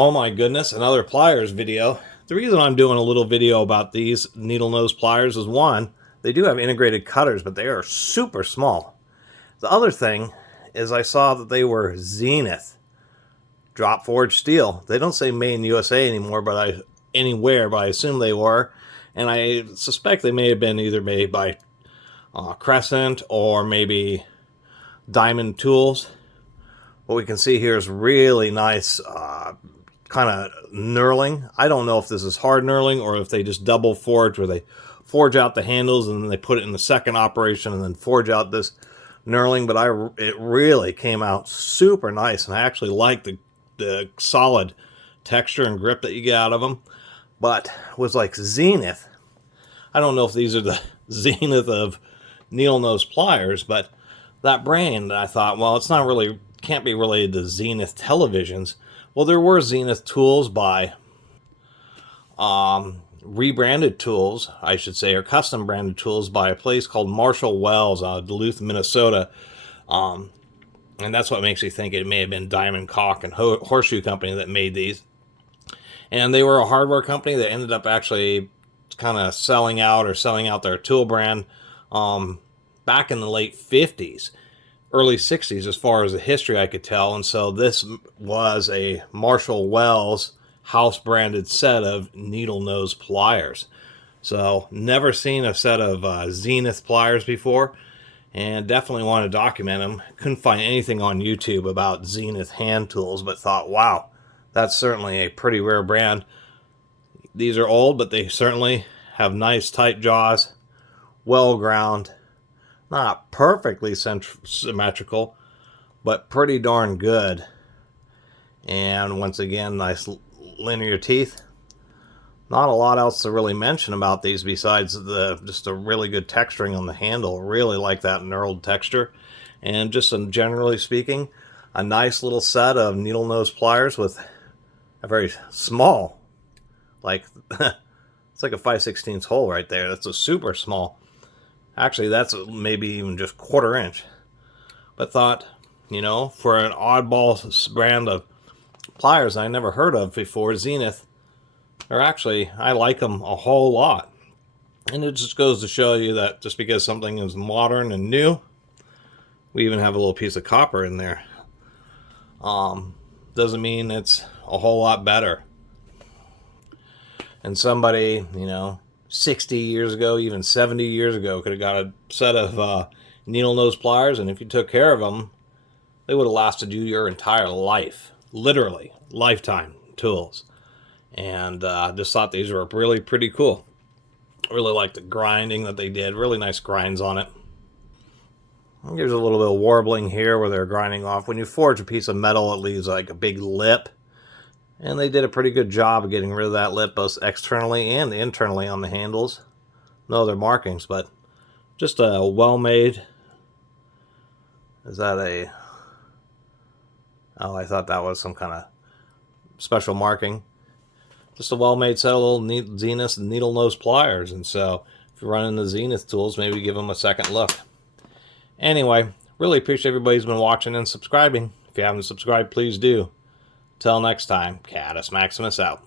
Oh my goodness, another pliers video. The reason I'm doing a little video about these needle nose pliers is one, they do have integrated cutters, but they are super small. The other thing is I saw that they were Zenith drop forged steel. They don't say made in USA anymore, but anywhere, but I assume they were. And I suspect they may have been either made by Crescent or maybe Diamond Tools. What we can see here is really nice kind of knurling. I don't know if this is hard knurling or if they just double forge, where they forge out the handles and then they put it in the second operation and then forge out this knurling. But it really came out super nice, and I actually like the solid texture and grip that you get out of them. But was like Zenith. I don't know if these are the Zenith of needle nose pliers, but that brand, I thought, well, it's not really, can't be related to Zenith televisions. Well, there were Zenith tools by rebranded tools, I should say, or custom branded tools by a place called Marshall Wells out of Duluth, Minnesota. And that's what makes me think it may have been Diamond Caulk and Horseshoe Company that made these. And they were a hardware company that ended up actually kind of selling out their tool brand back in the late 50s. Early 60s as far as the history I could tell. And so this was a Marshall Wells house branded set of needle nose pliers. So never seen a set of Zenith pliers before, and definitely want to document them. Couldn't find anything on YouTube about Zenith hand tools, but thought, wow, that's certainly a pretty rare brand. These are old, but they certainly have nice tight jaws, well ground. Not perfectly symmetrical, but pretty darn good. And once again, nice linear teeth. Not a lot else to really mention about these besides just a really good texturing on the handle. Really like that knurled texture. And just generally speaking, a nice little set of needle nose pliers with a very small, like it's like a 5/16 hole right there. That's a super small. Actually, that's maybe even just 1/4 inch. But thought, you know, for an oddball brand of pliers I never heard of before, Zenith, or actually, I like them a whole lot. And it just goes to show you that just because something is modern and new, we even have a little piece of copper in there, doesn't mean it's a whole lot better. And somebody, you know, 60 years ago, even 70 years ago, could have got a set of needle nose pliers, and if you took care of them, they would have lasted you your entire life. Literally, lifetime tools. And just thought these were really pretty cool. Really like the grinding that they did. Really nice grinds on it. There's a little bit of warbling here where they're grinding off. When you forge a piece of metal, it leaves like a big lip. And they did a pretty good job of getting rid of that lip, both externally and internally on the handles. No other markings, but just a well-made... Is that a... Oh, I thought that was some kind of special marking. Just a well-made set of little Zenith needle nose pliers. And so, if you're running the Zenith tools, maybe give them a second look. Anyway, really appreciate everybody who's been watching and subscribing. If you haven't subscribed, please do. Till next time, Catus Maximus out.